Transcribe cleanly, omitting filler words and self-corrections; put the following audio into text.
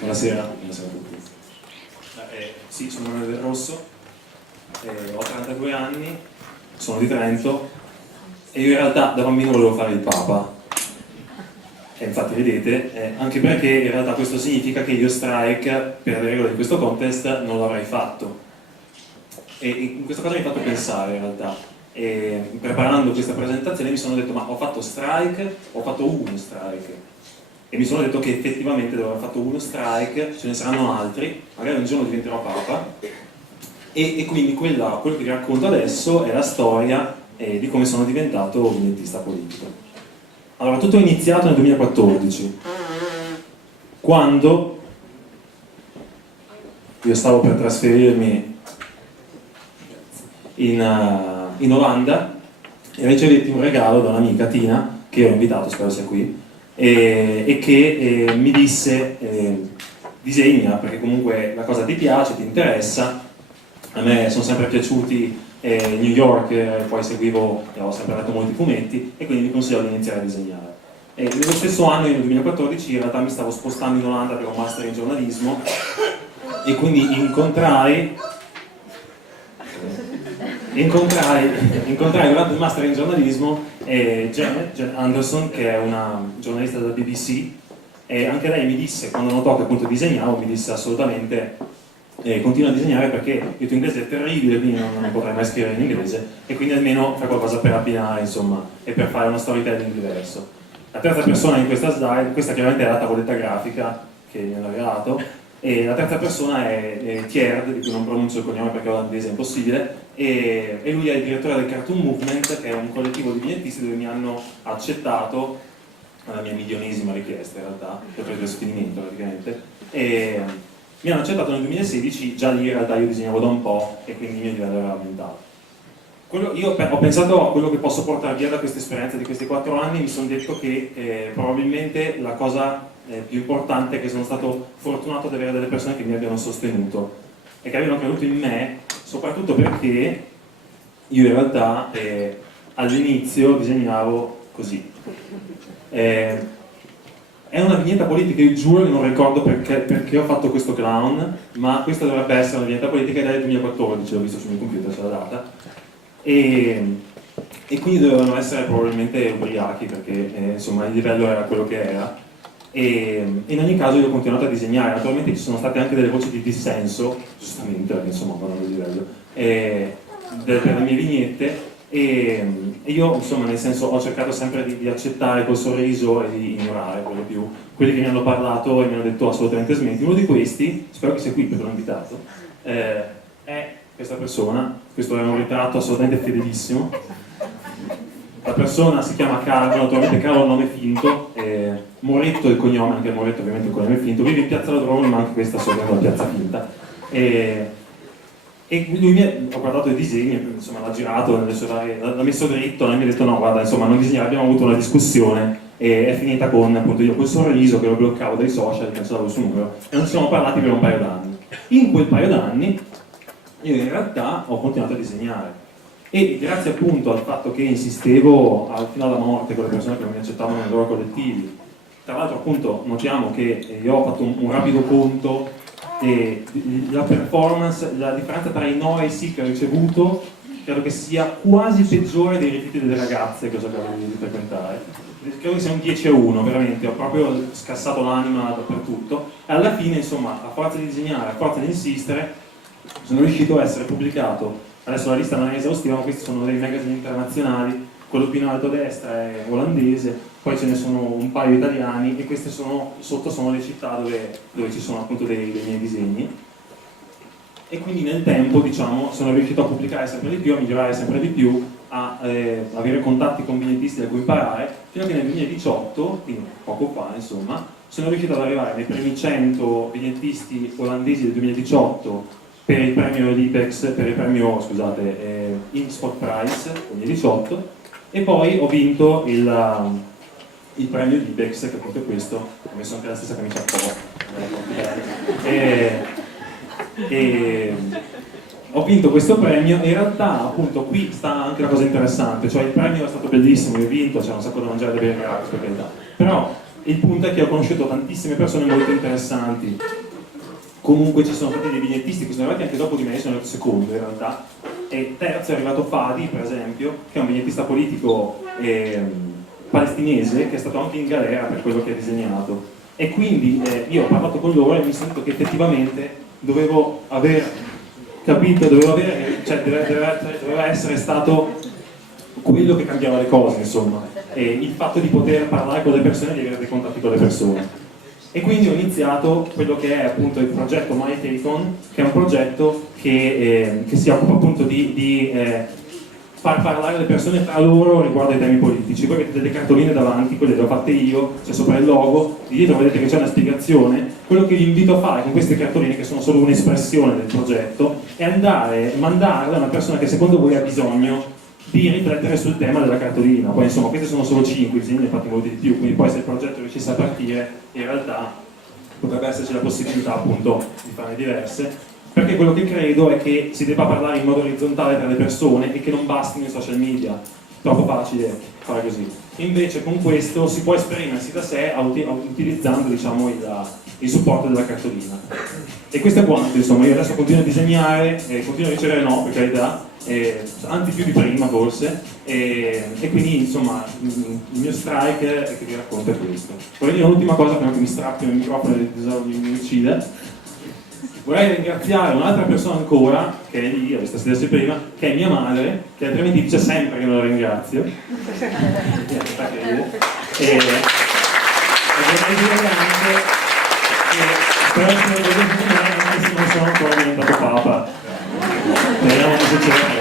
Buonasera, buonasera a tutti. Sì, sono Manuel Del Rosso, ho 32 anni, sono di Trento e io in realtà da bambino volevo fare il Papa. E infatti vedete, anche perché in realtà questo significa che io strike per le regole di questo contest non l'avrei fatto. E in questa cosa mi ha fatto pensare in realtà. E preparando questa presentazione mi sono detto: ma ho fatto strike, ho fatto uno strike. E mi sono detto che effettivamente dopo aver fatto uno strike ce ne saranno altri, magari un giorno diventerò Papa. E quindi quello che vi racconto adesso è la storia di come sono diventato vignettista politico. Allora, tutto è iniziato nel 2014, quando io stavo per trasferirmi in Olanda e ricevetti un regalo da un'amica, Tina, che ero invitato, spero sia qui, e che mi disse: disegna, perché comunque la cosa ti piace, ti interessa. A me sono sempre piaciuti New York, poi ho sempre letto molti fumetti e quindi mi consiglio di iniziare a disegnare. Nello stesso anno, nel 2014, in realtà mi stavo spostando in Olanda per un master in giornalismo e quindi incontrai durante il master in giornalismo Janet Anderson, che è una giornalista della BBC, e anche lei mi disse, quando notò che appunto disegnavo, mi disse assolutamente continua a disegnare perché il tuo inglese è terribile, quindi non potrai mai scrivere in inglese, e quindi almeno fai qualcosa per abbinare, insomma, e per fare uno storytelling diverso. La terza persona in questa slide, questa chiaramente è la tavoletta grafica che mi hanno regalato, e la terza persona è Tjerd, di cui non pronuncio il cognome perché olandese è impossibile, e lui è il direttore del Cartoon Movement, che è un collettivo di vignettisti dove mi hanno accettato alla mia milionesima richiesta, in realtà, per il sostenimento praticamente, e mi hanno accettato nel 2016. Già lì in realtà io disegnavo da un po' e quindi il mio livello era aumentato. Io ho pensato a quello che posso portare via da questa esperienza di questi 4 anni. Mi sono detto che probabilmente la cosa più importante è che sono stato fortunato ad avere delle persone che mi abbiano sostenuto e che abbiano creduto in me, soprattutto perché io in realtà all'inizio disegnavo così. È una vignetta politica, io giuro che non ricordo perché ho fatto questo clown, ma questa dovrebbe essere una vignetta politica ed è del 2014, l'ho visto sul mio computer, c'è la data. E quindi dovevano essere probabilmente ubriachi, perché insomma il livello era quello che era. E in ogni caso io ho continuato a disegnare. Naturalmente ci sono state anche delle voci di dissenso, giustamente, perché insomma parlando di livello, per le mie vignette, e io insomma, nel senso, ho cercato sempre di accettare col sorriso e di ignorare per lo più quelli che mi hanno parlato e mi hanno detto assolutamente smetti. Uno di questi, spero che sia qui perché l'ho invitato, è questa persona. Questo è un ritratto assolutamente fedelissimo. La persona si chiama Carlo, naturalmente Carlo è un nome finto, Moretto il cognome, anche Moretto ovviamente il cognome è finto, vive in piazza Ladrone, ma anche questa assolutamente è una piazza finta. E lui ho guardato i disegni, insomma l'ha girato, l'ha messo dritto e mi ha detto no, guarda, insomma non disegnare. Abbiamo avuto una discussione e è finita con appunto io col sorriso che lo bloccavo dai social, cancellavo il suo numero, e non ci siamo parlati per un paio d'anni. In quel paio d'anni io in realtà ho continuato a disegnare, e grazie appunto al fatto che insistevo fino alla morte con le persone che non mi accettavano nei loro collettivi. Tra l'altro appunto notiamo che io ho fatto un rapido conto e la performance, la differenza tra i no e i sì che ho ricevuto credo che sia quasi peggiore dei rifiuti delle ragazze che ho cercato di frequentare. Credo che sia un 10-1, veramente, ho proprio scassato l'anima dappertutto, e alla fine insomma, a forza di disegnare, a forza di insistere, sono riuscito a essere pubblicato. Adesso la lista non è esaustiva, ma questi sono dei magazine internazionali. Quello più in alto a destra è olandese, poi ce ne sono un paio italiani, e queste sotto sono le città dove ci sono appunto dei miei disegni. E quindi nel tempo, diciamo, sono riuscito a pubblicare sempre di più, a migliorare sempre di più, a avere contatti con vignettisti da cui imparare, fino a che nel 2018, quindi poco fa insomma, sono riuscito ad arrivare nei primi 100 vignettisti olandesi del 2018 per il premio Lipex, per il premio, scusate, InSpot Prize 2018, e poi ho vinto il premio Lipex, che appunto è questo. Ho messo anche la stessa camicia a po'. E ho vinto questo premio, e in realtà appunto qui sta anche la cosa interessante, cioè il premio è stato bellissimo, io ho vinto, c'era un sacco da mangiare e da bere gratis, per carità, però Il punto è che ho conosciuto tantissime persone molto interessanti. Comunque ci sono stati dei vignettisti che sono arrivati anche dopo di me, sono arrivato secondo in realtà. E terzo è arrivato Fadi, per esempio, che è un vignettista politico palestinese, che è stato anche in galera per quello che ha disegnato. E quindi io ho parlato con loro e mi sento che effettivamente dovevo aver capito, cioè doveva essere stato quello che cambiava le cose, insomma, il fatto di poter parlare con le persone e di avere dei contatti con le persone. E quindi ho iniziato quello che è appunto il progetto MyTakeOn, che è un progetto che si occupa appunto di far parlare le persone tra loro riguardo ai temi politici. Voi vedete delle cartoline davanti, quelle le ho fatte io, c'è sopra il logo, di dietro vedete che c'è una spiegazione. Quello che vi invito a fare con queste cartoline, che sono solo un'espressione del progetto, è andare a mandarle a una persona che secondo voi ha bisogno di riflettere sul tema della cartolina. Poi insomma questi sono solo 5, i disegni ne fatti molti di più, quindi poi se il progetto riuscisse a partire in realtà potrebbe esserci la possibilità appunto di farne diverse, perché quello che credo è che si debba parlare in modo orizzontale tra le persone e che non bastino i social media. Troppo facile fare così. Invece con questo si può esprimersi da sé utilizzando diciamo il supporto della cartolina. E questo è quanto, insomma, io adesso continuo a disegnare, continuo a ricevere no, per carità, anzi più di prima forse, e quindi insomma il mio strike è che vi racconto è questo. Vorrei dire un'ultima cosa prima che mi strappino il microfono e mi uccide. Vorrei ringraziare un'altra persona ancora, che è lì, l'ho stasera prima, che è mia madre, che altrimenti dice sempre che non la ringrazio. E vorrei dire anche che spero che non sono ancora diventato papa. Speriamo che succeda.